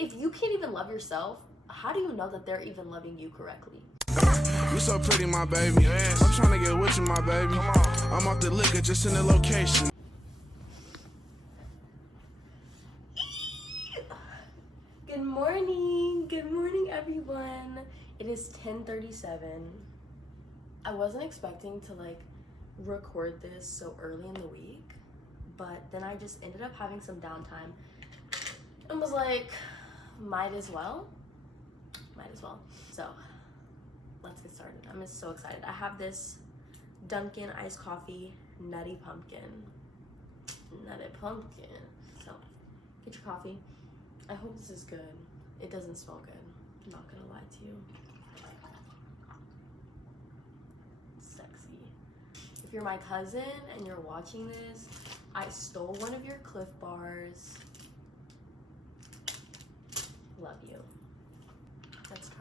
if you can't even love yourself, how do you know that they're even loving you correctly? You so pretty, my baby. Yes. I'm trying to get with you, my baby. I'm off the liquor, just in the location. Good morning everyone. It is 10:37. I wasn't expecting to like record this so early in the week, but then I just ended up having some downtime and was like, might as well. So let's get started. I'm just so excited. I have this Dunkin' iced coffee, nutty pumpkin. So get your coffee. I hope this is good. It doesn't smell good. I'm not gonna lie to you. Sexy. If you're my cousin and you're watching this, I stole one of your Cliff Bars. Love you. Let's try.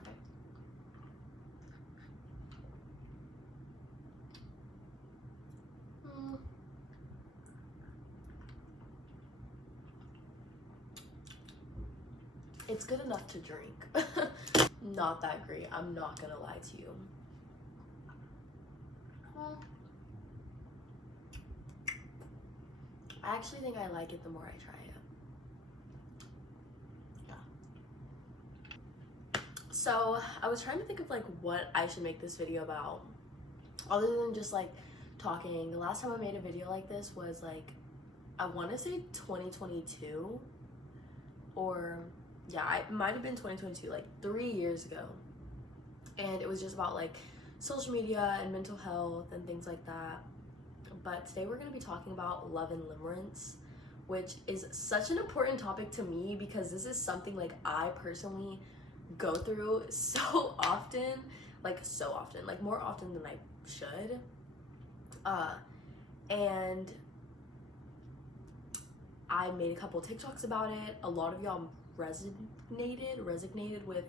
It's good enough to drink. Not that great, I'm not gonna lie to you. I actually think I like it the more I try it. Yeah. So I was trying to think of like what I should make this video about, other than just like talking. The last time I made a video like this was like, I want to say 2022, or yeah, it might have been 2022, like 3 years ago. And it was just about like social media and mental health and things like that. But today we're going to be talking about love and limerence, which is such an important topic to me because this is something like I personally go through so often, like more often than I should. And I made a couple TikToks about it. A lot of y'all resonated with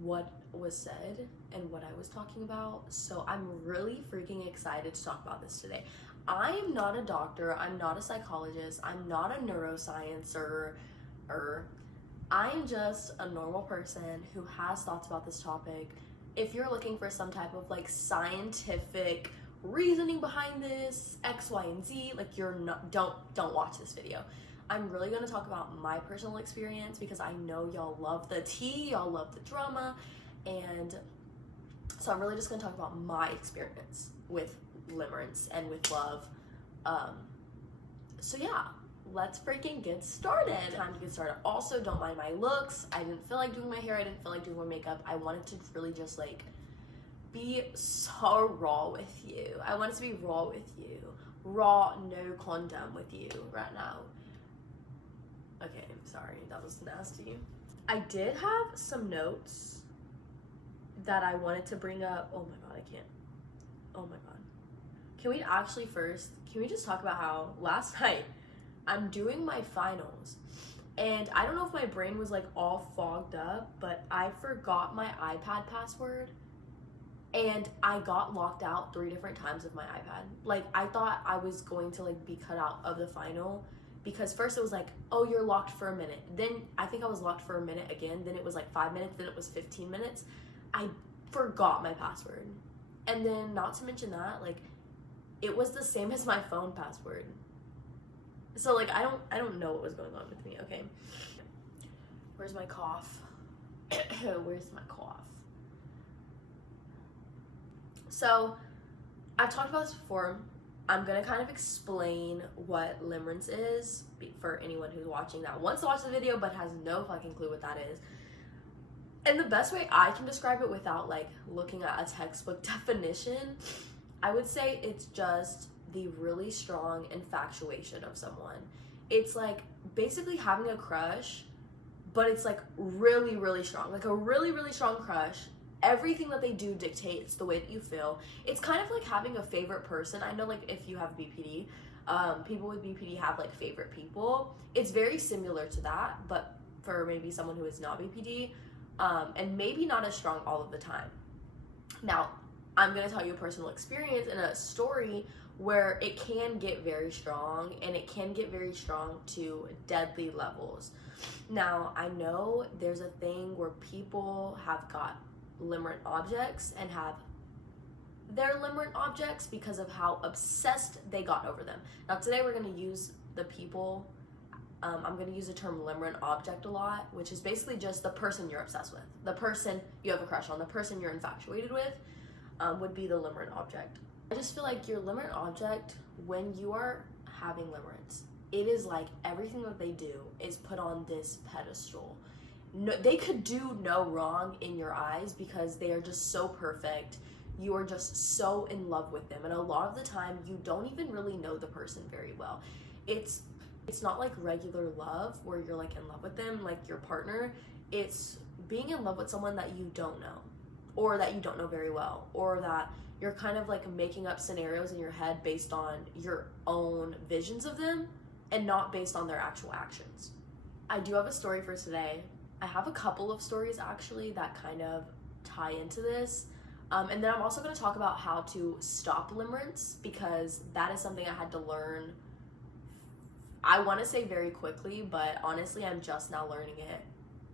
what was said and what I was talking about. So I'm really freaking excited to talk about this today. I am not a doctor, I'm not a psychologist, I'm not a neurosciencer, I am just a normal person who has thoughts about this topic. If you're looking for some type of like scientific reasoning behind this, X, Y, and Z, like you're not, don't watch this video. I'm really going to talk about my personal experience because I know y'all love the tea, y'all love the drama, and so I'm really just going to talk about my experience with limerence and with love. So yeah, let's freaking get started. Time to get started. Also, don't mind my looks. I didn't feel like doing my hair. I didn't feel like doing my makeup. I wanted to really just like be so raw with you. I wanted to be raw with you. Raw, no condom with you right now. Okay, sorry, that was nasty. I did have some notes that I wanted to bring up. Oh my god, I can't. Oh my god. Can we actually first, can we just talk about how last night I'm doing my finals and I don't know if my brain was like all fogged up, but I forgot my iPad password and I got locked out 3 different times with my iPad. Like I thought I was going to like be cut out of the final, because first it was like, oh, you're locked for a minute. Then I think I was locked for a minute again. Then it was like 5 minutes. Then it was 15 minutes. I forgot my password. And then not to mention that, like, it was the same as my phone password. So like, I don't know what was going on with me, okay? Where's my cough? Where's my cough? So I've talked about this before. I'm gonna kind of explain what limerence is for anyone who's watching that wants to watch the video but has no fucking clue what that is. And the best way I can describe it without like looking at a textbook definition, I would say it's just the really strong infatuation of someone. It's like basically having a crush, but it's like really, really strong, like a really, really strong crush. Everything that they do dictates the way that you feel. It's kind of like having a favorite person. I know like if you have BPD, people with BPD have like favorite people. It's very similar to that, but for maybe someone who is not BPD, and maybe not as strong all of the time. Now, I'm gonna tell you a personal experience and a story where it can get very strong, and it can get very strong to deadly levels. Now, I know there's a thing where people have got limerent objects and have their limerent objects because of how obsessed they got over them. Now, today we're going to use the people. I'm going to use the term limerent object a lot, which is basically just the person you're obsessed with. The person you have a crush on, the person you're infatuated with, would be the limerent object. I just feel like your limerent object, when you are having limerence, it is like everything that they do is put on this pedestal. No, they could do no wrong in your eyes because they are just so perfect. You are just so in love with them, and a lot of the time you don't even really know the person very well. It's not like regular love where you're like in love with them, like your partner. It's being in love with someone that you don't know, or that you don't know very well, or that you're kind of like making up scenarios in your head based on your own visions of them and not based on their actual actions. I do have a story for today. I have a couple of stories actually that kind of tie into this. And then I'm also going to talk about how to stop limerence, because that is something I had to learn, I want to say very quickly, but honestly I'm just now learning it.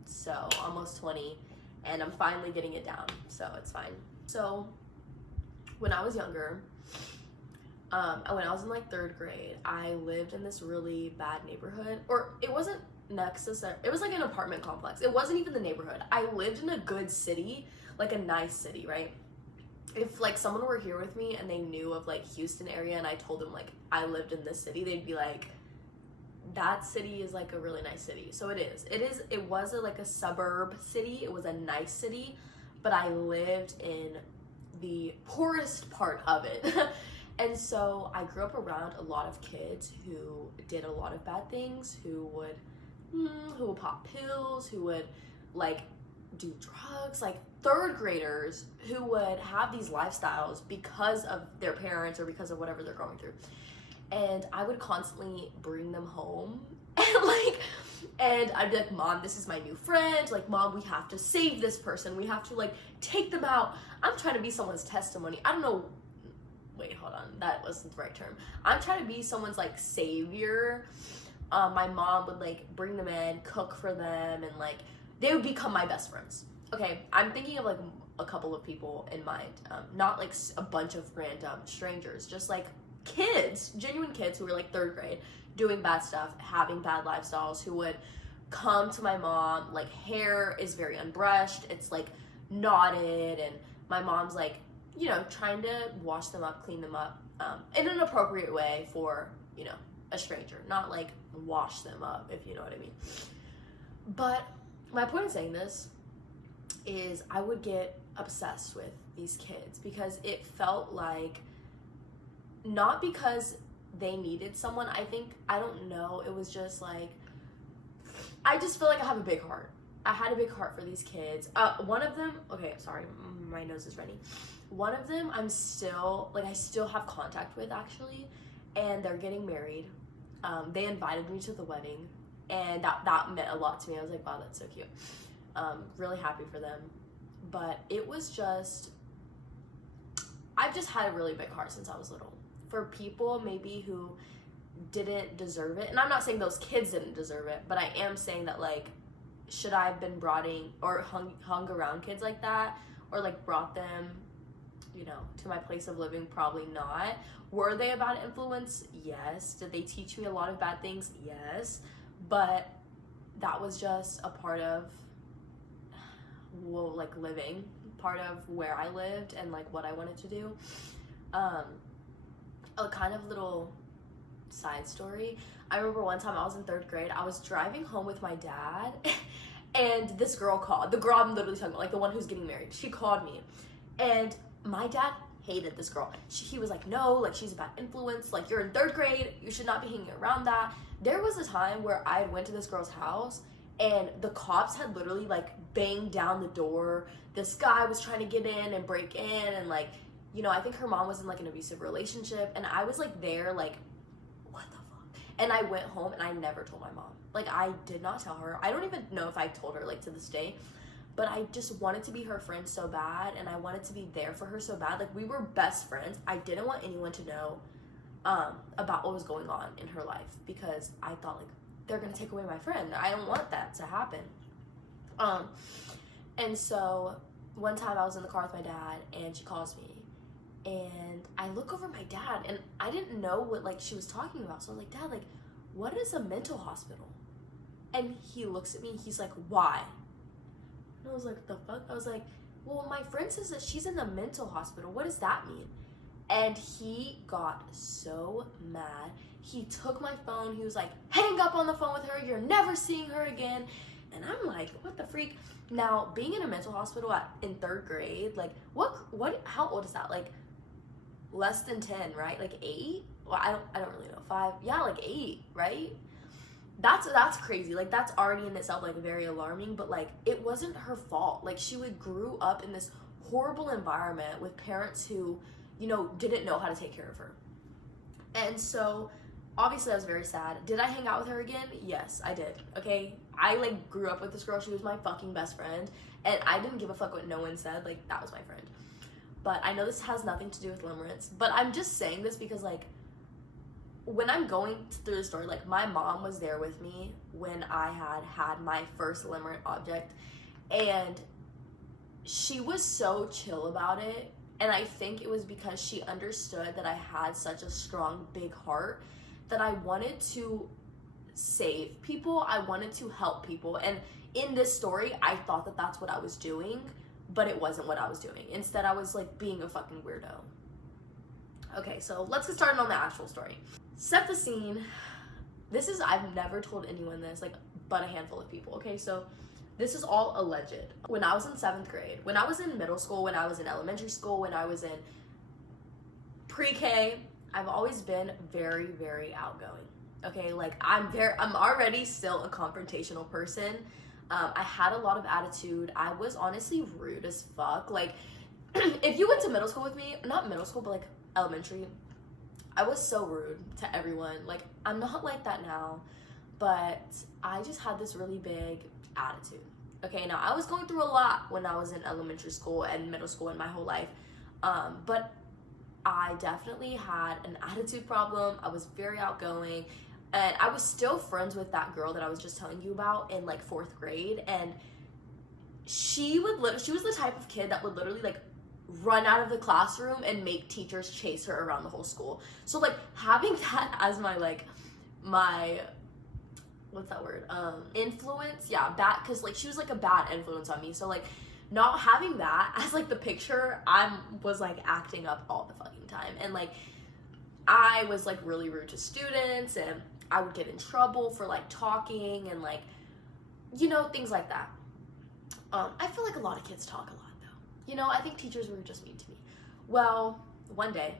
So almost 20, and I'm finally getting it down, so it's fine. So when I was younger, when I was in like 3rd grade, I lived in this really bad neighborhood, or it wasn't necessary, it was like an apartment complex. It wasn't even the neighborhood. I lived in a good city, like a nice city, right? If like someone were here with me and they knew of like Houston area and I told them like I lived in this city, they'd be like, that city is like a really nice city. So it was like a suburb city. It was a nice city, but I lived in the poorest part of it. And so I grew up around a lot of kids who did a lot of bad things, who would pop pills, who would like do drugs, like 3rd graders who would have these lifestyles because of their parents or because of whatever they're going through. And I would constantly bring them home and I'd be like, Mom, this is my new friend. Like, Mom, we have to save this person. We have to like take them out. I'm trying to be someone's testimony. I don't know. Wait, hold on. That wasn't the right term. I'm trying to be someone's like savior. My mom would like bring them in, cook for them, and like they would become my best friends. Okay, I'm thinking of like a couple of people in mind. Not like a bunch of random strangers, just like kids, genuine kids who were like 3rd grade, doing bad stuff, having bad lifestyles, who would come to my mom, like hair is very unbrushed, it's like knotted, and my mom's like, you know, trying to wash them up, clean them up, in an appropriate way for, you know, a stranger, not like wash them up, if you know what I mean. But my point in saying this is I would get obsessed with these kids because it felt like, not because they needed someone, I don't know, it was just like, I just feel like I have a big heart. I had a big heart for these kids. One of them, okay, sorry, my nose is running. One of them I still have contact with actually, and they're getting married. They invited me to the wedding, and that meant a lot to me. I was like, wow, that's so cute. Really happy for them. But it was just, I've just had a really big heart since I was little. For people maybe who didn't deserve it, and I'm not saying those kids didn't deserve it, but I am saying that like, should I have been brought in or hung around kids like that, or like brought them, you know, to my place of living? Probably not. Were they a bad influence? Yes. Did they teach me a lot of bad things? Yes. But that was just a part of, well, like living, part of where I lived and like what I wanted to do. A kind of little side story. I remember one time I was in 3rd grade. I was driving home with my dad and this girl called. The girl I'm literally talking about, like the one who's getting married. She called me and my dad hated this girl. He was like, no, like she's a bad influence. Like, you're in 3rd grade. You should not be hanging around that. There was a time where I went to this girl's house and the cops had literally like banged down the door. This guy was trying to get in and break in, and like, you know, I think her mom was in like an abusive relationship, and I was like there like, what the fuck? And I went home and I never told my mom. Like, I did not tell her. I don't even know if I told her like to this day, but I just wanted to be her friend so bad, and I wanted to be there for her so bad. Like, we were best friends. I didn't want anyone to know about what was going on in her life, because I thought, like, they're gonna take away my friend. I don't want that to happen. And so one time I was in the car with my dad, and she calls me, and I look over at my dad, and I didn't know what, like, she was talking about. So I was like, Dad, like, what is a mental hospital? And he looks at me, he's like, why? And I was like, the fuck? I was like, well, my friend says that she's in the mental hospital. What does that mean? And he got so mad. He took my phone. He was like, hang up on the phone with her. You're never seeing her again. And I'm like, what the freak? Now, being in a mental hospital in 3rd grade, like, how old is that? Like, less than 10, right? Like 8? Well, I don't really know. 5? Yeah, like 8, right? That's crazy. Like, that's already in itself, like, very alarming. But, like, it wasn't her fault. Like, she grew up in this horrible environment with parents who, you know, didn't know how to take care of her. And so, obviously, I was very sad. Did I hang out with her again? Yes, I did. Okay? I, like, grew up with this girl. She was my fucking best friend. And I didn't give a fuck what no one said. Like, that was my friend. But I know this has nothing to do with limerence. But I'm just saying this because, like, when I'm going through the story, like, my mom was there with me when I had my first limerent object, and she was so chill about it. And I think it was because she understood that I had such a strong, big heart, that I wanted to save people. I wanted to help people. And in this story, I thought that that's what I was doing, but it wasn't what I was doing. Instead, I was, like, being a fucking weirdo. Okay, so let's get started on the actual story. Set the scene. I've never told anyone this, like, but a handful of people, okay? So this is all alleged. When I was in 7th grade, when I was in middle school, when I was in elementary school, when I was in pre-K, I've always been very, very outgoing, okay? Like, I'm already still a confrontational person. I had a lot of attitude. I was honestly rude as fuck. Like, if you went to middle school with me, not middle school, but, like, elementary, I was so rude to everyone. Like, I'm not like that now, but I just had this really big attitude. Okay, now I was going through a lot when I was in elementary school and middle school and my whole life, but I definitely had an attitude problem. I was very outgoing, and I was still friends with that girl that I was just telling you about in, like, 4th grade, and she was the type of kid that would literally, like, run out of the classroom and make teachers chase her around the whole school. So, like, having that as my what's that word? Influence? Yeah, bad, because, like, she was, like, a bad influence on me. So, like, not having that as, like, the picture, I was, like, acting up all the fucking time. And, like, I was, like, really rude to students, and I would get in trouble for, like, talking and, like, you know, things like that. I feel like a lot of kids talk a lot. You know, I think teachers were just mean to me. Well, one day,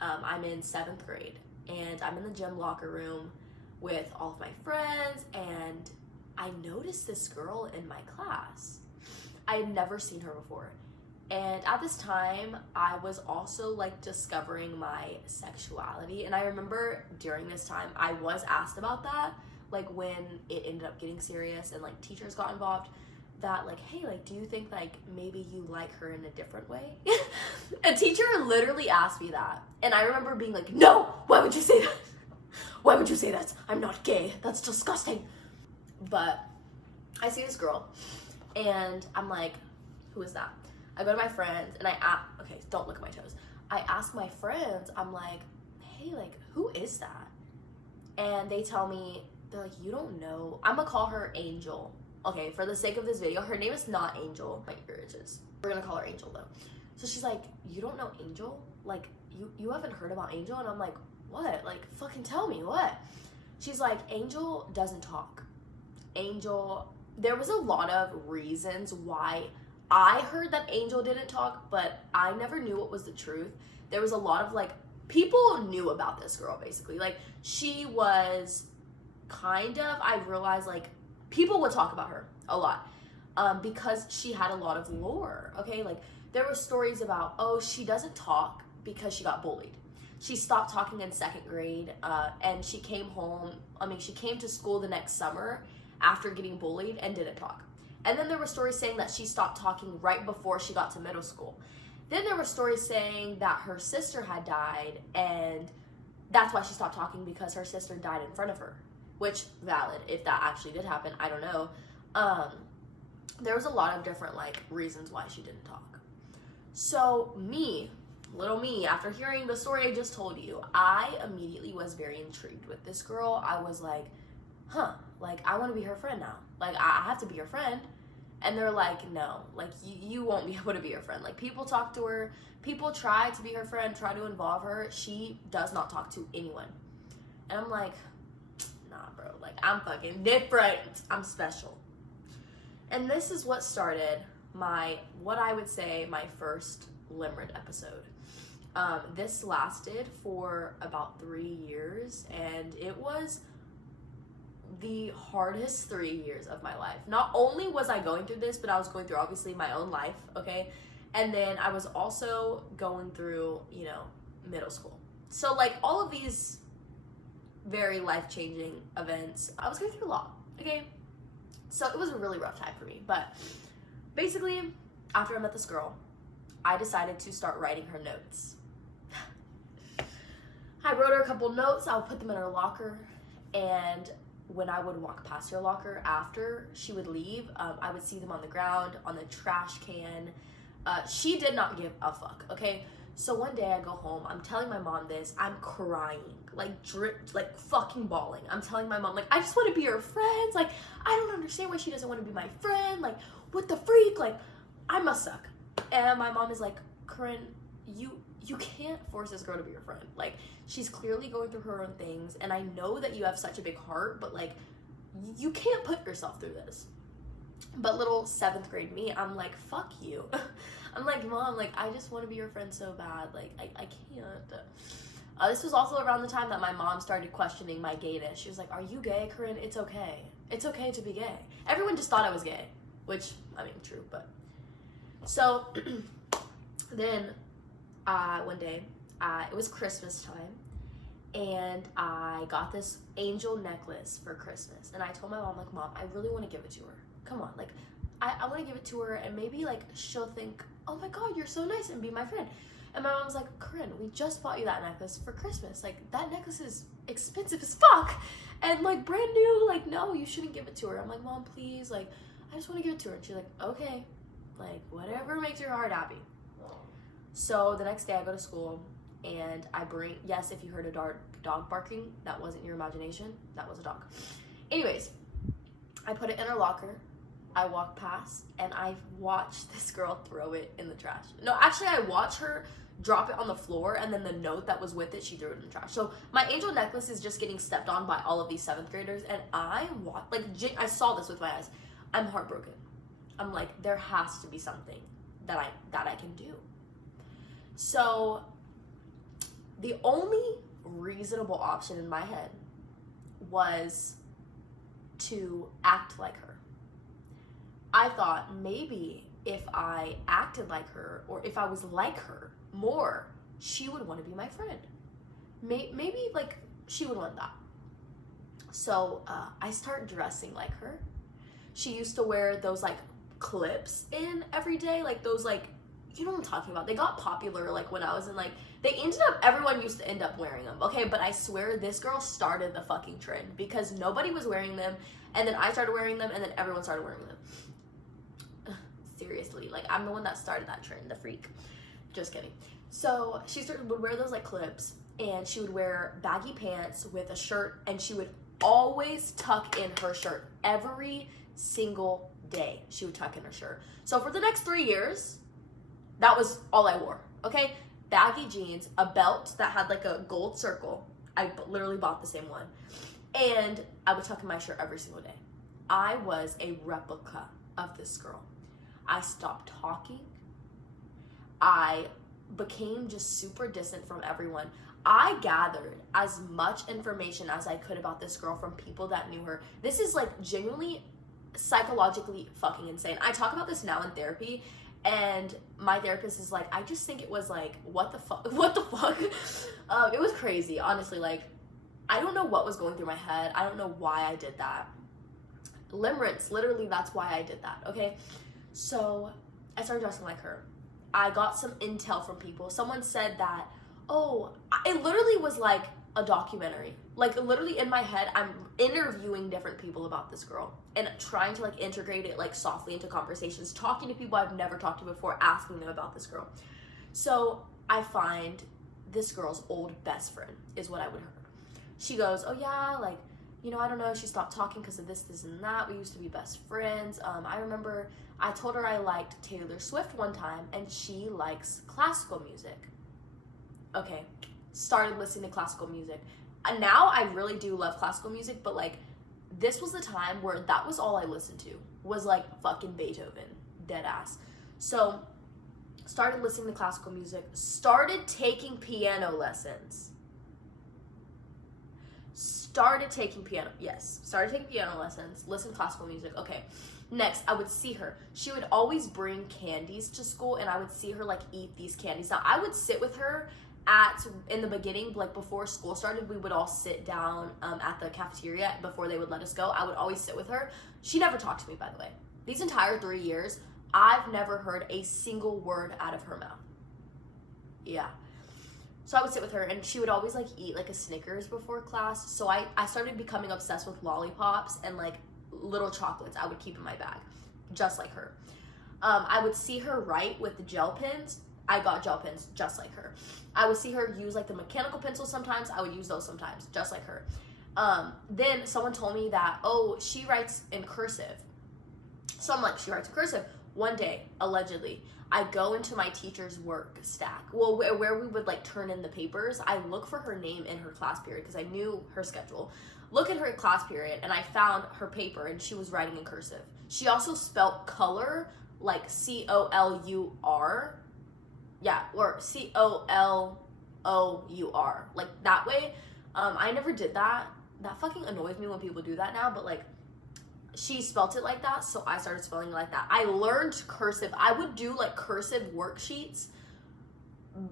I'm in 7th grade, and I'm in the gym locker room with all of my friends, and I noticed this girl in my class. I had never seen her before. And at this time, I was also, like, discovering my sexuality. And I remember during this time, I was asked about that, like, when it ended up getting serious and, like, teachers got involved. That, like, hey, like, do you think, like, maybe you like her in a different way? A teacher literally asked me that. And I remember being like, no, why would you say that? Why would you say that? I'm not gay. That's disgusting. But I see this girl, and I'm like, who is that? I go to my friends, and okay, don't look at my toes. I ask my friends, I'm like, hey, like, who is that? And they tell me, they're like, you don't know. I'm gonna call her Angel. Okay, for the sake of this video, her name is not Angel. My ear itches. We're gonna call her Angel, though. So she's like, you don't know Angel? Like, you haven't heard about Angel? And I'm like, what? Like, fucking tell me, what? She's like, Angel doesn't talk. Angel, there was a lot of reasons why I heard that Angel didn't talk, but I never knew what was the truth. There was a lot of, like, people knew about this girl, basically. Like, she was kind of, I realized, like, people would talk about her a lot because she had a lot of lore, okay? Like, there were stories about, oh, she doesn't talk because she got bullied. She stopped talking in 2nd grade, and she came to school the next summer after getting bullied and didn't talk. And then there were stories saying that she stopped talking right before she got to middle school. Then there were stories saying that her sister had died, and that's why she stopped talking, because her sister died in front of her, which valid. If that actually did happen, I don't know. There was a lot of different like reasons why she didn't talk. So little me, after hearing the story I just told you, I immediately was very intrigued with this girl. I was like, like, I want to be her friend now. Like, I have to be her friend. And they're like, no, like, you won't be able to be her friend. Like, people talk to her, people try to be her friend, try to involve her. She does not talk to anyone. And I'm like, nah, bro, like, I'm fucking different. I'm special. And this is what started what I would say my first Limerence episode. This lasted for about 3 years, and it was the hardest 3 years of my life. Not only was I going through this, but I was going through obviously my own life, okay? And then I was also going through, middle school. So like all of these very life-changing events, I was going through a lot, okay? So it was a really rough time for me. But basically, after I met this girl, I decided to start writing her notes. I wrote her a couple notes. I would put them in her locker, and when I would walk past her locker after she would leave, I would see them on the ground, on the trash can. She did not give a fuck, okay? So one day I go home, I'm telling my mom this, I'm crying, like fucking bawling. I'm telling my mom, like, I just want to be her friend. Like, I don't understand why she doesn't want to be my friend. Like, what the freak? Like, I must suck. And my mom is like, Corinne, you can't force this girl to be your friend. Like, she's clearly going through her own things, and I know that you have such a big heart, but like, you can't put yourself through this. But little 7th grade me, I'm like, fuck you. I'm like, Mom, like, I just want to be your friend so bad. Like, I can't. This was also around the time that my mom started questioning my gayness. She was like, are you gay, Corinne? It's okay. It's okay to be gay. Everyone just thought I was gay, which, I mean, true, but. So, then, one day, it was Christmas time, and I got this angel necklace for Christmas. And I told my mom, like, Mom, I really want to give it to her. Come on, like, I want to give it to her, and maybe, like, she'll think, oh my God, you're so nice, and be my friend. And my mom's like, Corinne, we just bought you that necklace for Christmas. Like, that necklace is expensive as fuck, and, like, brand new. Like, no, you shouldn't give it to her. I'm like, Mom, please, like, I just want to give it to her. And she's like, okay, like, whatever makes your heart happy. So the next day I go to school, and I bring, yes, if you heard a dog barking, that wasn't your imagination, that was a dog. Anyways, I put it in her locker. I walk past, and I watch this girl throw it in the trash. No, actually, I watch her drop it on the floor, and then the note that was with it, she threw it in the trash. So my angel necklace is just getting stepped on by all of these 7th graders, and I saw this with my eyes. I'm heartbroken. I'm like, there has to be something that I can do. So the only reasonable option in my head was to act like her. I thought maybe if I acted like her, or if I was like her more, she would want to be my friend. Maybe like she would want that. So I start dressing like her. She used to wear those like clips in every day, like those, like, you know what I'm talking about. They got popular like when I was in, like, everyone used to end up wearing them, okay? But I swear this girl started the fucking trend, because nobody was wearing them, and then I started wearing them, and then everyone started wearing them. Seriously, like, I'm the one that started that trend, the freak. Just kidding. So she would wear those like clips, and she would wear baggy pants with a shirt, and she would always tuck in her shirt. Every single day she would tuck in her shirt. So for the next 3 years, that was all I wore, okay? Baggy jeans, a belt that had like a gold circle. I literally bought the same one. And I would tuck in my shirt every single day. I was a replica of this girl. I stopped talking. I became just super distant from everyone. I gathered as much information as I could about this girl from people that knew her. This is like genuinely psychologically fucking insane. I talk about this now in therapy, and my therapist is like, I just think it was like, what the fuck? It was crazy, honestly. Like, I don't know what was going through my head. I don't know why I did that. Limerence, literally, that's why I did that, okay? So I started dressing like her. I got some intel from people. Someone said that, oh, it literally was like a documentary. Like, literally in my head, I'm interviewing different people about this girl and trying to like integrate it like softly into conversations, talking to people I've never talked to before, asking them about this girl. So I find this girl's old best friend is what I would hear. She goes, oh yeah, like, you know, I don't know, she stopped talking because of this, and that. We used to be best friends. I remember I told her I liked Taylor Swift one time, and she likes classical music. Okay, started listening to classical music. And now I really do love classical music, but like, this was the time where that was all I listened to, was like fucking Beethoven, dead ass. So, started listening to classical music, started taking piano lessons. Started taking piano lessons, listen to classical music. Okay, next, I would see her. She would always bring candies to school, and I would see her like eat these candies. Now, I would sit with her in the beginning, like before school started, we would all sit down at the cafeteria before they would let us go. I would always sit with her. She never talked to me, by the way. These entire 3 years, I've never heard a single word out of her mouth. Yeah. So I would sit with her, and she would always like eat like a Snickers before class. So I started becoming obsessed with lollipops and like little chocolates I would keep in my bag, just like her. I would see her write with the gel pens. I got gel pens just like her. I would see her use like the mechanical pencils sometimes. I would use those sometimes, just like her. Then someone told me that, oh, she writes in cursive. So I'm like, she writes in cursive. One day, allegedly, I go into my teacher's work stack. Well, where we would like turn in the papers. I look for her name in her class period because I knew her schedule. Look at her class period, and I found her paper, and she was writing in cursive. She also spelled color like C-O-L-U-R. Yeah, or C-O-L-O-U-R. Like that way. I never did that. That fucking annoys me when people do that now, but like, she spelt it like that, so I started spelling it like that. I learned cursive. I would do like cursive worksheets,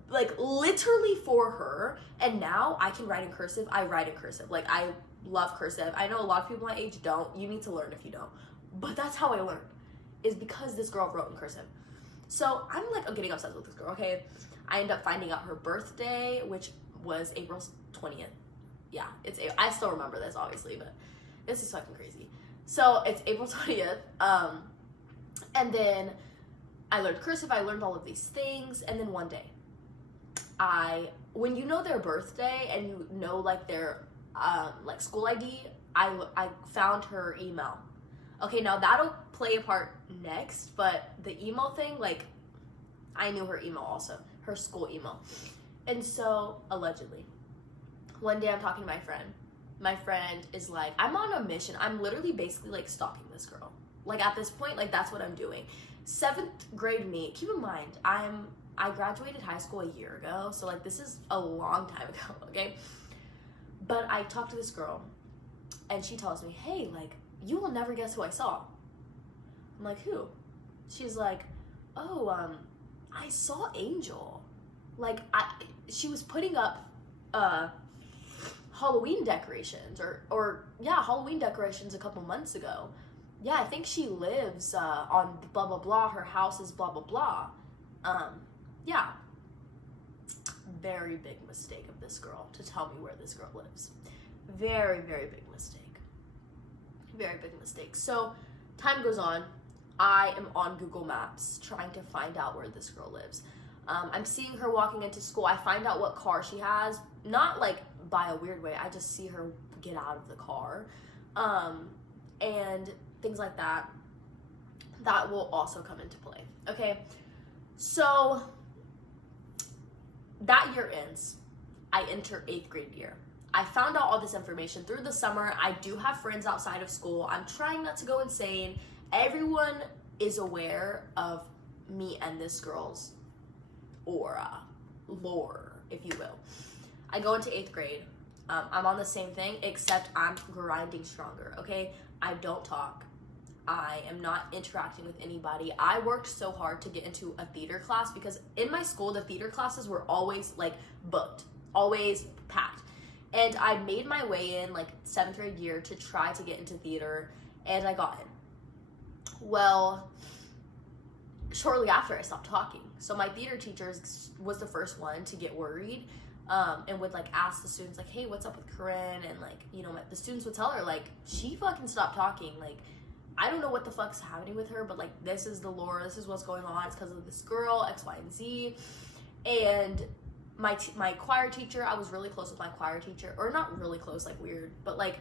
like literally for her, and now I can write in cursive. I write in cursive. Like, I love cursive. I know a lot of people my age don't. You need to learn if you don't. But that's how I learned, is because this girl wrote in cursive. So I'm like getting obsessed with this girl, okay? I end up finding out her birthday, which was April 20th. Yeah, I still remember this, obviously, but this is fucking crazy. So it's April 20th, and then I learned cursive, I learned all of these things, and then one day, when you know their birthday and you know like their like school ID, I found her email. Okay, now that'll play a part next, but the email thing, like, I knew her email also, her school email. And so, allegedly, one day I'm talking to my friend. My friend is like, I'm on a mission. I'm literally basically like stalking this girl. Like, at this point, like, that's what I'm doing. 7th grade me, keep in mind, I graduated high school a year ago, so like, this is a long time ago, okay? But I talked to this girl, and she tells me, hey, like, you will never guess who I saw. I'm like, who? She's like, oh, I saw Angel. Like, she was putting up Halloween decorations, or Halloween decorations a couple months ago. Yeah, I think she lives on blah blah blah. Her house is blah blah blah. Yeah. Very big mistake of this girl to tell me where this girl lives. Very, very big mistake. Very big mistake. So, time goes on. I am on Google Maps trying to find out where this girl lives. I'm seeing her walking into school. I find out what car she has. Not like by a weird way. I just see her get out of the car. And things like that. That will also come into play. Okay. So, that year ends. I enter 8th grade year. I found out all this information through the summer. I do have friends outside of school. I'm trying not to go insane. Everyone is aware of me and this girl's aura, lore, if you will. I go into 8th grade. I'm on the same thing, except I'm grinding stronger, okay? I don't talk. I am not interacting with anybody. I worked so hard to get into a theater class because in my school, the theater classes were always like booked, always packed. And I made my way in like 7th grade year to try to get into theater, and I got in. Well, shortly after I stopped talking. So my theater teacher was the first one to get worried. and would like ask the students like, hey, what's up with Corinne? And like, you know, the students would tell her like, she fucking stopped talking. Like, I don't know what the fuck's happening with her, but like, this is the lore, this is what's going on. It's because of this girl, X, Y, and Z. And my choir teacher, I was really close with my choir teacher, or not really close, like weird, but like,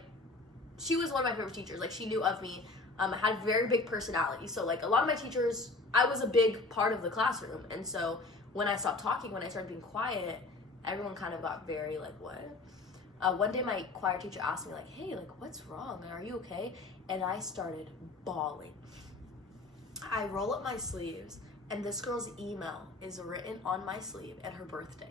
she was one of my favorite teachers. Like, she knew of me. I had a very big personality. So like, a lot of my teachers, I was a big part of the classroom. And so when I stopped talking, when I started being quiet, everyone kind of got very like, what? One day my choir teacher asked me like, hey, like, what's wrong? Are you okay? And I started bawling. I roll up my sleeves, and this girl's email is written on my sleeve and her birthday.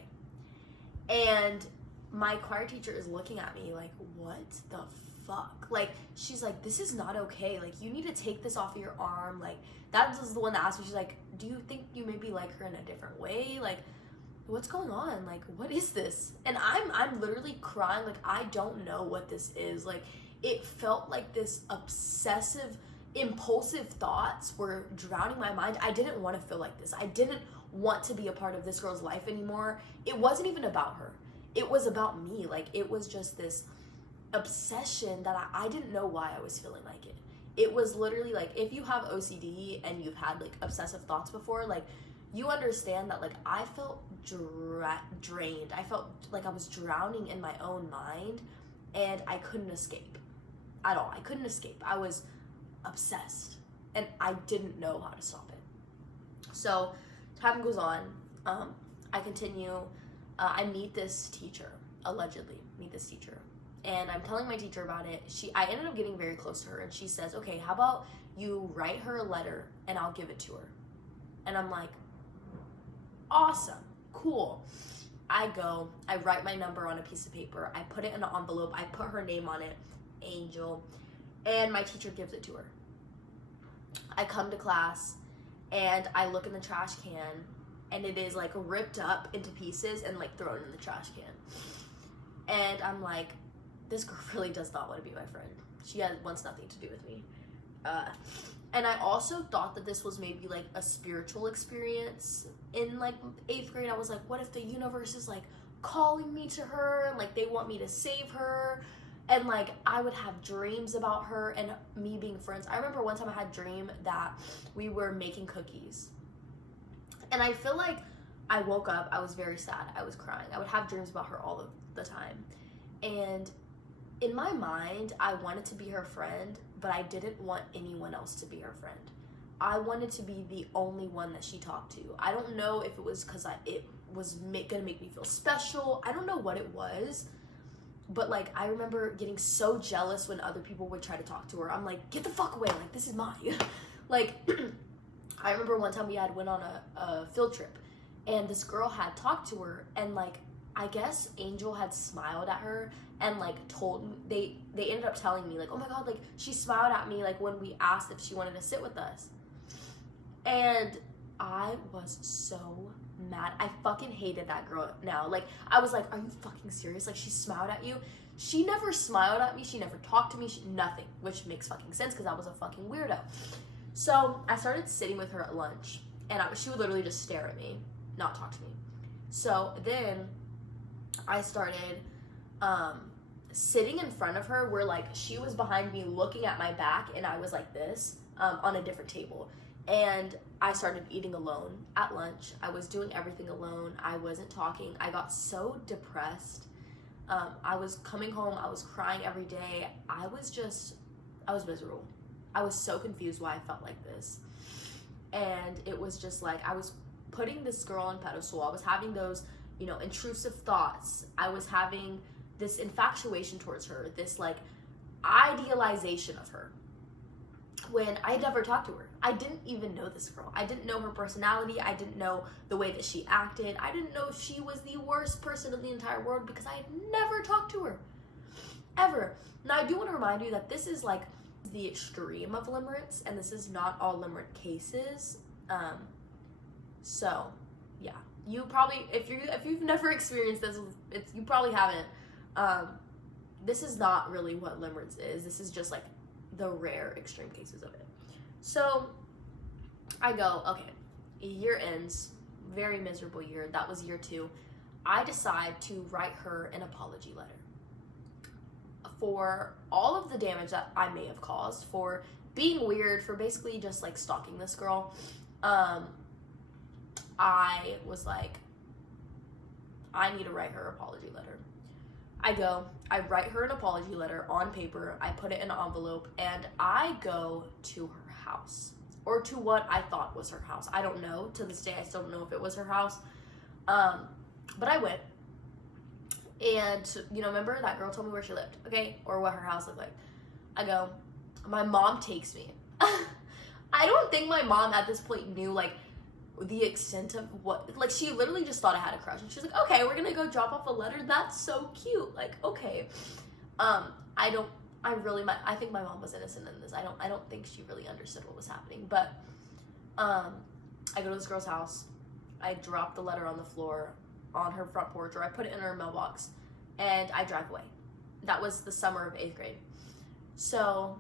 And my choir teacher is looking at me like, what the fuck? Like, she's like, this is not okay. Like, you need to take this off of your arm. Like, that was the one that asked me. She's like, do you think you maybe like her in a different way? Like, what's going on? Like, what is this? And I'm literally crying. Like, I don't know what this is. Like, it felt like this obsessive, impulsive thoughts were drowning my mind. I didn't want to feel like this. I didn't want to be a part of this girl's life anymore. It wasn't even about her. It was about me. Like, it was just this obsession that I didn't know why I was feeling like it. It was literally like, if you have OCD and you've had like obsessive thoughts before, like, you understand that like I felt drained. I felt like I was drowning in my own mind, and I couldn't escape at all. I couldn't escape. I was obsessed, and I didn't know how to stop it. So time goes on. I continue. I meet this teacher, allegedly meet this teacher, and I'm telling my teacher about it. I ended up getting very close to her, and she says, okay, how about you write her a letter and I'll give it to her. And I'm like, awesome, cool. I go, I write my number on a piece of paper, I put it in an envelope, I put her name on it, Angel, and my teacher gives it to her. I come to class, and I look in the trash can, and it is like ripped up into pieces and like thrown in the trash can. And I'm like, this girl really does not want to be my friend. She wants nothing to do with me. And I also thought that this was maybe like a spiritual experience. In like 8th grade, I was like, what if the universe is like calling me to her, and like they want me to save her, and like I would have dreams about her and me being friends. I remember one time I had a dream that we were making cookies, and I feel like I woke up, I was very sad, I was crying. I would have dreams about her all of the time, and in my mind, I wanted to be her friend, but I didn't want anyone else to be her friend. I wanted to be the only one that she talked to. I don't know if it was because it was gonna make me feel special. I don't know what it was, but like I remember getting so jealous when other people would try to talk to her. I'm like, get the fuck away, like this is mine. Like, I remember one time we went on a field trip, and this girl had talked to her, and like, I guess Angel had smiled at her and like they ended up telling me like, oh my god, like she smiled at me like when we asked if she wanted to sit with us. And I was so mad. I fucking hated that girl now. Like, I was like, are you fucking serious? Like, she smiled at you? She never smiled at me. She never talked to me. Nothing, which makes fucking sense because I was a fucking weirdo. So I started sitting with her at lunch, and she would literally just stare at me, not talk to me. So then I started sitting in front of her where like she was behind me looking at my back, and I was like this on a different table. And I started eating alone at lunch. I was doing everything alone. I wasn't talking. I got so depressed. I was coming home. I was crying every day. I was miserable. I was so confused why I felt like this. And it was just like, I was putting this girl on pedestal. I was having those, intrusive thoughts. I was having this infatuation towards her, this like idealization of her, when I never talked to her. I didn't even know this girl. I didn't know her personality. I didn't know the way that she acted. I didn't know if she was the worst person in the entire world because I had never talked to her, ever. Now, I do want to remind you that this is like the extreme of limerence, and this is not all limerent cases. So, yeah. You probably, if you've never experienced this, you probably haven't. This is not really what limerence is. This is just like the rare extreme cases of it. So I go, okay, year ends, very miserable year. That was year 2. I decide to write her an apology letter for all of the damage that I may have caused, for being weird, for basically just like stalking this girl. I was like, I need to write her an apology letter. I write her an apology letter on paper, I put it in an envelope, and I go to her house, or to what I thought was her house. I don't know. To this day, I still don't know if it was her house. But I went, and, you know, remember that girl told me where she lived, okay? Or what her house looked like. I go, my mom takes me. I don't think my mom at this point knew, like, the extent of what, like, she literally just thought I had a crush, and she's like, okay, we're gonna go drop off a letter, that's so cute, like, okay. I think my mom was innocent in this. I don't think she really understood what was happening, but, I go to this girl's house, I drop the letter on the floor, on her front porch, or I put it in her mailbox, and I drive away. That was the summer of 8th grade. So,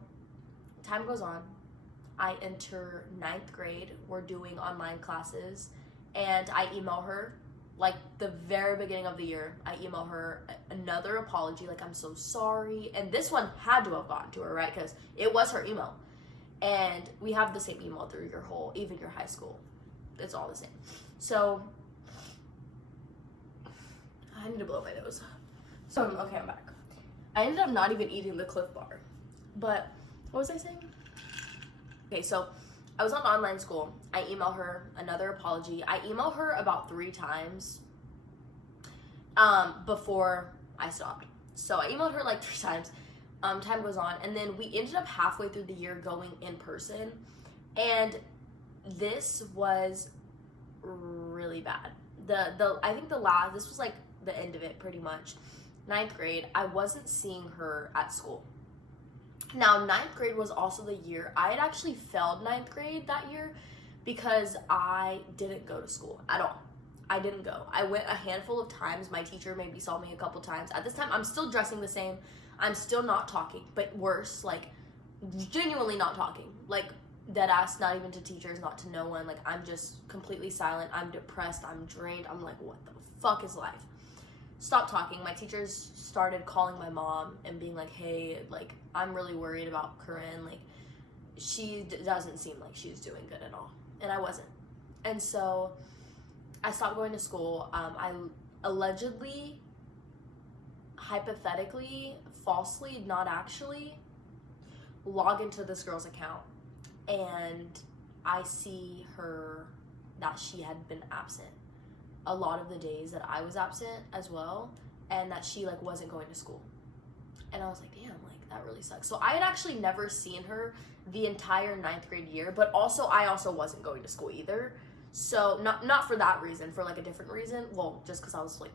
time goes on. I enter 9th grade. We're doing online classes, and I email her, like, the very beginning of the year. I email her another apology, like, I'm so sorry. And this one had to have gotten to her, right? Because it was her email. And we have the same email through even your high school. It's all the same. So, I need to blow my nose. So, okay, I'm back. I ended up not even eating the Cliff Bar. But, what was I saying? Okay, so I was on online school. I email her another apology. I email her about 3 times before I stopped. So I emailed her like 3 times. Time goes on, and then we ended up halfway through the year going in person, and this was really bad. I think this was like the end of it pretty much. 9th grade, I wasn't seeing her at school. Now, 9th grade was also the year, I had actually failed 9th grade that year because I didn't go to school at all. I didn't go. I went a handful of times. My teacher maybe saw me a couple times. At this time, I'm still dressing the same. I'm still not talking, but worse, like, genuinely not talking. Like, dead ass, not even to teachers, not to no one. Like, I'm just completely silent. I'm depressed. I'm drained. I'm like, what the fuck is life? Stopped talking. My teachers started calling my mom and being like, hey, like, I'm really worried about Corinne. Like, she doesn't seem like she's doing good at all. And I wasn't. And so I stopped going to school. I allegedly, hypothetically, falsely, not actually, log into this girl's account. And I see her, that she had been absent a lot of the days that I was absent as well, and that she, like, wasn't going to school. And I was like, damn, like, that really sucks. So I had actually never seen her the entire 9th grade year, but also I also wasn't going to school either. So not for that reason, for like a different reason. Well, just because I was like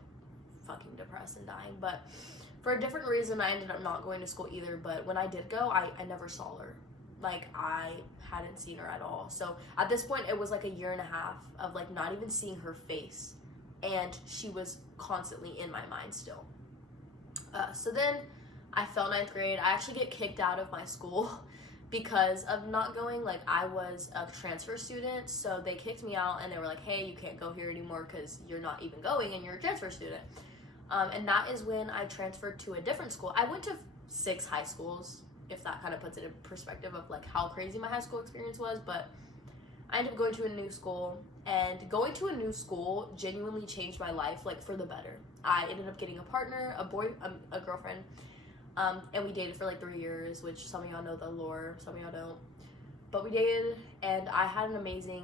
fucking depressed and dying, but for a different reason I ended up not going to school either. But when I did go, I never saw her. Like, I hadn't seen her at all. So at this point, it was like a year and a half of like not even seeing her face, and she was constantly in my mind still. So then I failed 9th grade. I actually get kicked out of my school because of not going. Like, I was a transfer student, so they kicked me out, and they were like, hey, you can't go here anymore because you're not even going and you're a transfer student. And that is when I transferred to a different school. I went to 6 high schools, if that kind of puts it in perspective of like how crazy my high school experience was. But I ended up going to a new school, and going to a new school genuinely changed my life, like, for the better. I ended up getting a partner, a girlfriend, and we dated for like 3 years, which some of y'all know the lore, some of y'all don't. But we dated, and I had an amazing,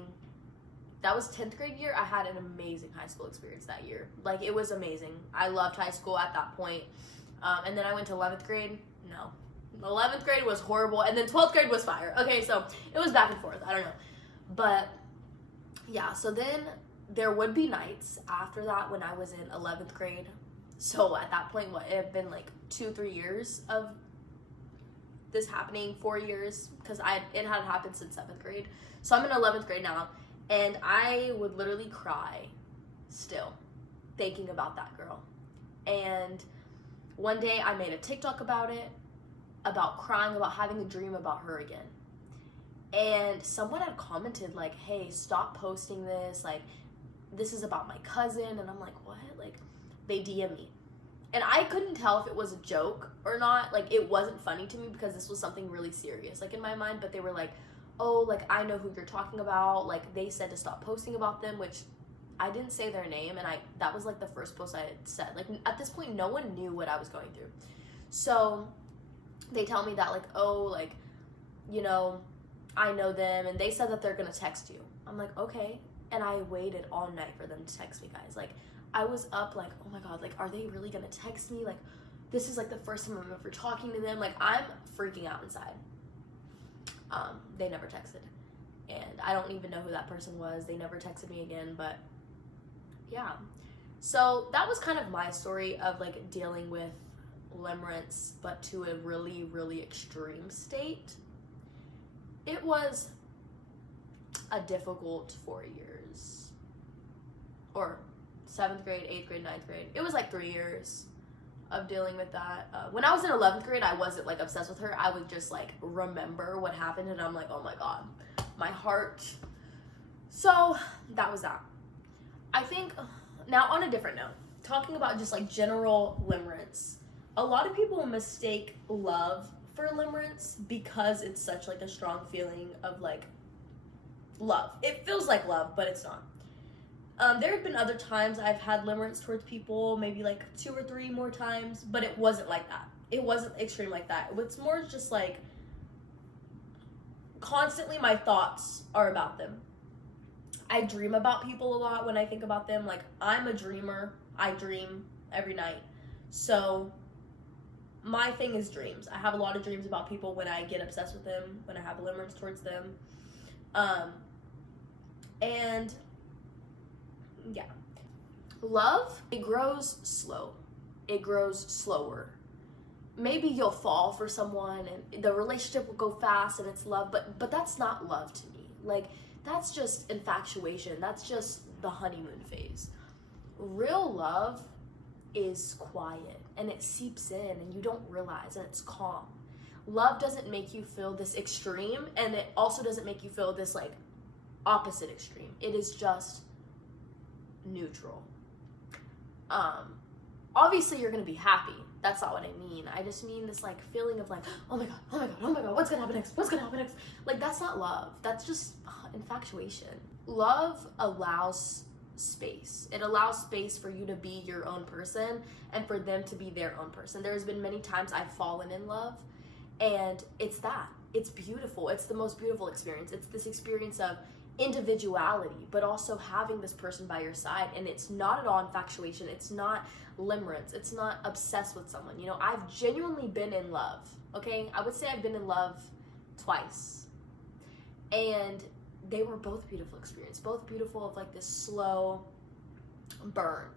that was 10th grade year, I had an amazing high school experience that year. Like, it was amazing. I loved high school at that point. And then I went to 11th grade. No. 11th grade was horrible, and then 12th grade was fire. Okay, so it was back and forth. I don't know. But yeah, so then there would be nights after that when I was in 11th grade. So at that point, it had been like 2-3 years of this happening, 4 years, because it had happened since 7th grade. So I'm in 11th grade now, and I would literally cry still thinking about that girl. And one day I made a TikTok about it, about crying, about having a dream about her again. And someone had commented like, hey, stop posting this, like, this is about my cousin. And I'm like, what? Like, they DM me. And I couldn't tell if it was a joke or not. Like, it wasn't funny to me because this was something really serious, like, in my mind. But they were like, oh, like, I know who you're talking about. Like, they said to stop posting about them, which I didn't say their name. And that was, like, the first post I had said. Like, at this point, no one knew what I was going through. So they tell me that, like, oh, like, you know, I know them. And they said that they're going to text you. I'm like, okay. And I waited all night for them to text me, guys. Like, I was up like, oh my God, like, are they really gonna text me? Like, this is like the first time I'm ever talking to them. Like, I'm freaking out inside. They never texted. And I don't even know who that person was. They never texted me again, but yeah. So that was kind of my story of like dealing with limerence, but to a really, really extreme state. It was a difficult 4 years. Or 7th grade, 8th grade, 9th grade. It was like 3 years of dealing with that. When I was in 11th grade, I wasn't like obsessed with her. I would just like remember what happened and I'm like, oh my God, my heart. So that was that. I think now on a different note, talking about just like general limerence, a lot of people mistake love for limerence because it's such like a strong feeling of like love. It feels like love, but it's not. There have been other times I've had limerence towards people, maybe like 2 or 3 more times, but it wasn't like that. It wasn't extreme like that. It's more just like constantly my thoughts are about them. I dream about people a lot when I think about them. Like, I'm a dreamer. I dream every night. So my thing is dreams. I have a lot of dreams about people when I get obsessed with them, when I have limerence towards them. And yeah. Love, it grows slow. It grows slower. Maybe you'll fall for someone and the relationship will go fast and it's love, but that's not love to me. Like, that's just infatuation. That's just the honeymoon phase. Real love is quiet and it seeps in and you don't realize, and it's calm. Love doesn't make you feel this extreme, and it also doesn't make you feel this like opposite extreme. It is just neutral. Obviously you're gonna be happy. That's not what I mean. I just mean this like feeling of like, oh my God, oh my God, oh my God, what's gonna happen next? What's gonna happen next? Like, that's not love. That's just infatuation. Love allows space. It allows space for you to be your own person and for them to be their own person. There's been many times I've fallen in love, and it's that. It's beautiful. It's the most beautiful experience. It's this experience of individuality, but also having this person by your side. And it's not at all infatuation. It's not limerence. It's not obsessed with someone. You know, I've genuinely been in love. Okay, I would say I've been in love twice, and they were both beautiful experience. Both beautiful of like this slow burn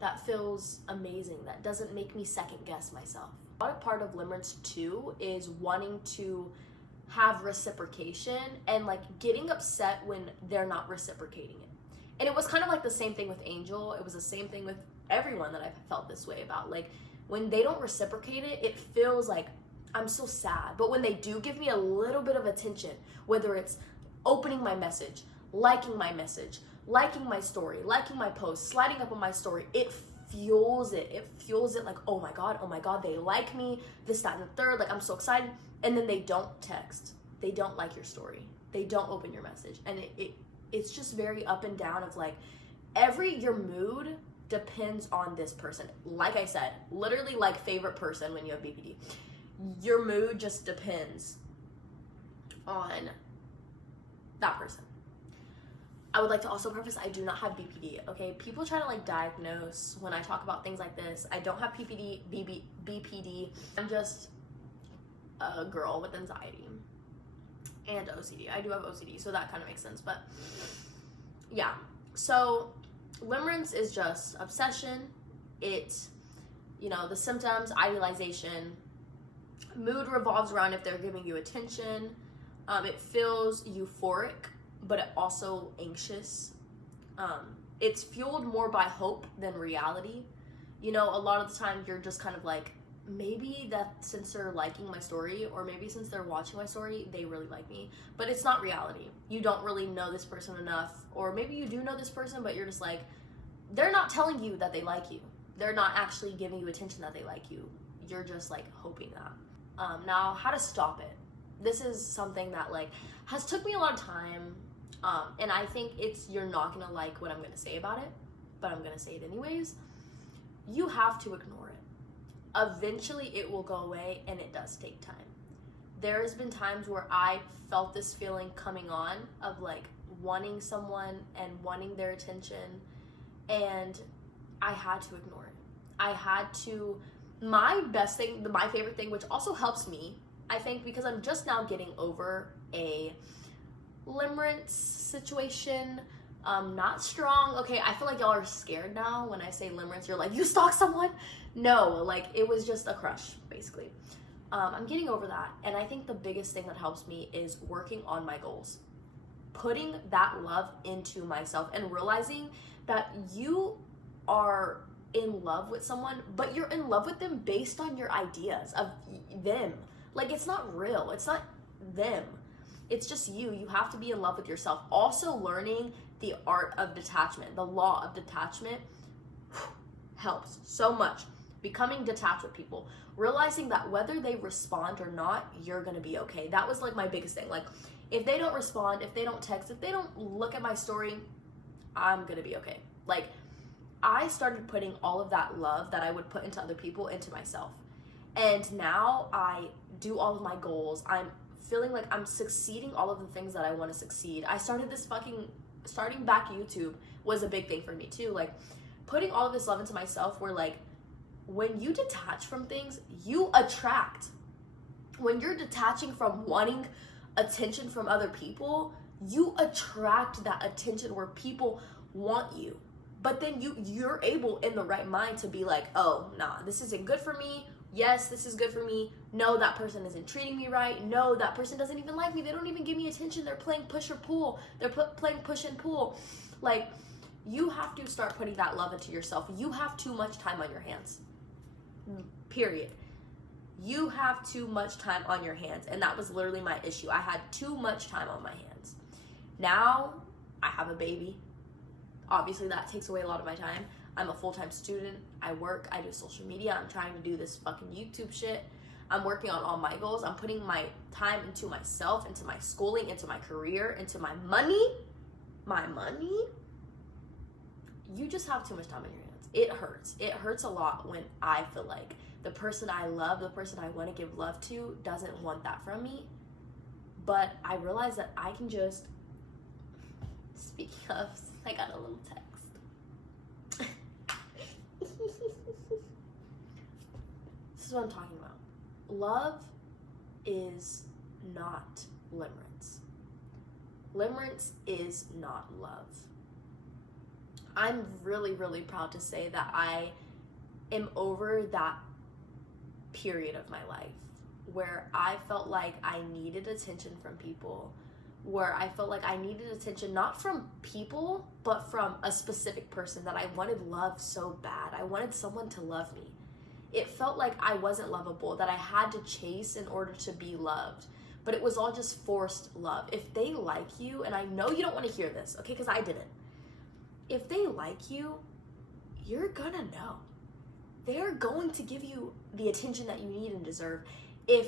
that feels amazing, that doesn't make me second guess myself. A lot of part of limerence too is wanting to have reciprocation and like getting upset when they're not reciprocating it. And it was kind of like the same thing with Angel. It was the same thing with everyone that I've felt this way about. Like, when they don't reciprocate it, it feels like I'm so sad. But when they do give me a little bit of attention, whether it's opening my message, liking my message, liking my story, liking my post, sliding up on my story, it fuels it. It fuels it like, oh my God, they like me, this, that, and the third. Like, I'm so excited. And then they don't text. They don't like your story. They don't open your message. And it's just very up and down of like, your mood depends on this person. Like I said, literally like favorite person when you have BPD. Your mood just depends on that person. I would like to also preface, I do not have BPD, okay? People try to like diagnose when I talk about things like this. I don't have BPD. I'm just a girl with anxiety and OCD. I do have OCD, so that kind of makes sense. But yeah, so limerence is just obsession. It's, you know, the symptoms, idealization. Mood revolves around if they're giving you attention. It feels euphoric, but it also anxious. It's fueled more by hope than reality. You know, a lot of the time you're just kind of like, maybe that since they're liking my story, or maybe since they're watching my story, they really like me. But it's not reality. You don't really know this person enough, or maybe you do know this person, but you're just like, they're not telling you that they like you. they're not actually giving you attention that they like you. You're just like hoping that. Now, how to stop it. This is something that like has took me a lot of time, and I think you're not gonna like what I'm gonna say about it, but I'm gonna say it anyways. You have to ignore it. Eventually it will go away, and it does take time. There's been times where I felt this feeling coming on of like wanting someone and wanting their attention, and I had to ignore it. I had to, my favorite thing, which also helps me, I think, because I'm just now getting over a limerence situation, not strong. Okay, I feel like y'all are scared now when I say limerence. You're like, you stalk someone? No, like it was just a crush, basically. I'm getting over that, and I think the biggest thing that helps me is working on my goals. Putting that love into myself and realizing that you are in love with someone, but you're in love with them based on your ideas of them. Like, it's not real. It's not them. It's just you. You have to be in love with yourself. Also, learning the art of detachment, the law of detachment, helps so much. Becoming detached with people. Realizing that whether they respond or not, you're going to be okay. That was like my biggest thing. Like, if they don't respond, if they don't text, if they don't look at my story, I'm going to be okay. Like, I started putting all of that love that I would put into other people into myself. And now I do all of my goals. I'm feeling like I'm succeeding all of the things that I want to succeed. I started starting back YouTube was a big thing for me too. Like, putting all of this love into myself where like, when you detach from things, you attract. When you're detaching from wanting attention from other people, you attract that attention where people want you. But then you're able in the right mind to be like, oh, nah, this isn't good for me. Yes, this is good for me. No, that person isn't treating me right. No, that person doesn't even like me. They don't even give me attention. They're playing push or pull. They're playing push and pull. Like, you have to start putting that love into yourself. You have too much time on your hands. Period. You have too much time on your hands. And that was literally my issue. I had too much time on my hands. Now, I have a baby. Obviously, that takes away a lot of my time. I'm a full-time student. I work. I do social media. I'm trying to do this fucking YouTube shit. I'm working on all my goals. I'm putting my time into myself, into my schooling, into my career, into my money. My money. You just have too much time on your hands. It hurts. It hurts a lot when I feel like the person I love, the person I want to give love to, doesn't want that from me. But I realize that I can just, speaking of, I got a little text. This is what I'm talking about. Love is not limerence. Limerence is not love. I'm really, really proud to say that I am over that period of my life where I felt like I needed attention from people, where I felt like I needed attention not from people, but from a specific person, that I wanted love so bad. I wanted someone to love me. It felt like I wasn't lovable, that I had to chase in order to be loved. But it was all just forced love. If they like you, and I know you don't want to hear this, okay, because I didn't. If they like you, you're gonna know. They're going to give you the attention that you need and deserve. If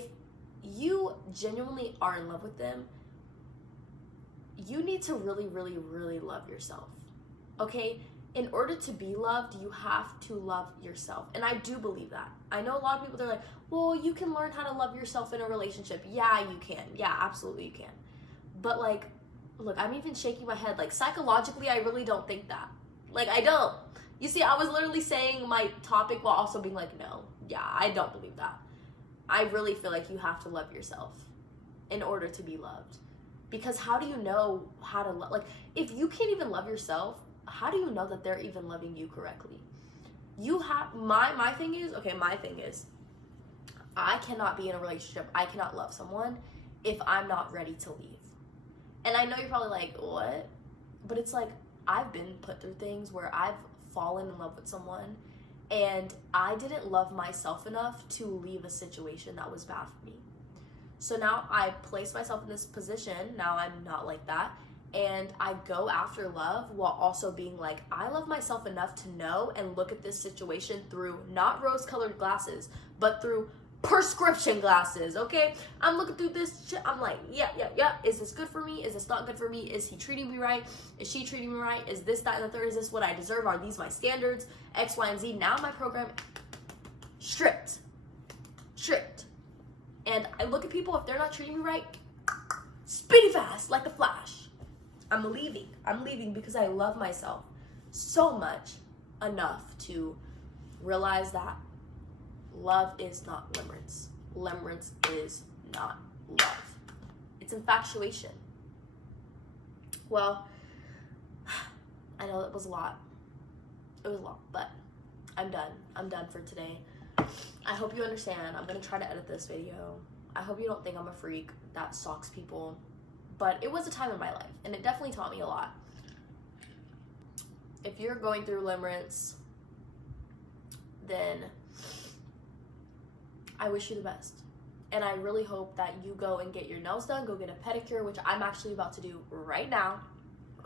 you genuinely are in love with them, you need to really, really, really love yourself, okay? In order to be loved, you have to love yourself. And I do believe that. I know a lot of people, they're like, well, you can learn how to love yourself in a relationship. Yeah, you can. Yeah, absolutely you can. But like, look, I'm even shaking my head. Like, psychologically, I really don't think that. Like, I don't. You see, I was literally saying my topic while also being like, no, yeah, I don't believe that. I really feel like you have to love yourself in order to be loved. Because how do you know how to love? Like, if you can't even love yourself, how do you know that they're even loving you correctly? You have, my thing is, I cannot be in a relationship, I cannot love someone if I'm not ready to leave. And I know you're probably like, what? But it's like, I've been put through things where I've fallen in love with someone and I didn't love myself enough to leave a situation that was bad for me. So now I place myself in this position, now I'm not like that, and I go after love while also being like, I love myself enough to know and look at this situation through not rose-colored glasses, but through prescription glasses, okay? I'm looking through this shit. I'm like, yeah. Is this good for me? Is this not good for me? Is he treating me right? Is she treating me right? Is this, that, and the third? Is this what I deserve? Are these my standards? X, Y, and Z. Now my program, strict. And I look at people, if they're not treating me right, speedy fast, like the Flash. I'm leaving because I love myself so much enough to realize that love is not limerence. Limerence is not love. It's infatuation. Well, I know that was a lot. It was a lot, but I'm done. I'm done for today. I hope you understand. I'm going to try to edit this video. I hope you don't think I'm a freak that stalks people. But it was a time in my life, and it definitely taught me a lot. If you're going through limerence, then I wish you the best. And I really hope that you go and get your nails done, go get a pedicure, which I'm actually about to do right now.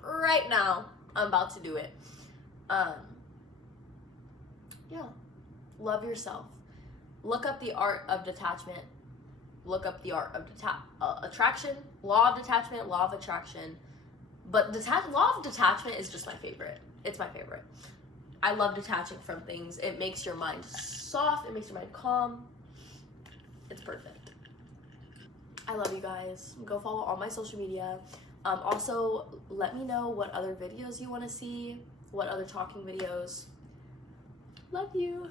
Right now, I'm about to do it. Yeah. Love yourself. Look up the art of detachment. Look up the art of attraction, law of detachment, law of attraction. But law of detachment is just my favorite. It's my favorite. I love detaching from things. It makes your mind soft. It makes your mind calm. It's perfect. I love you guys. Go follow all my social media. Also, let me know what other videos you want to see, what other talking videos. Love you.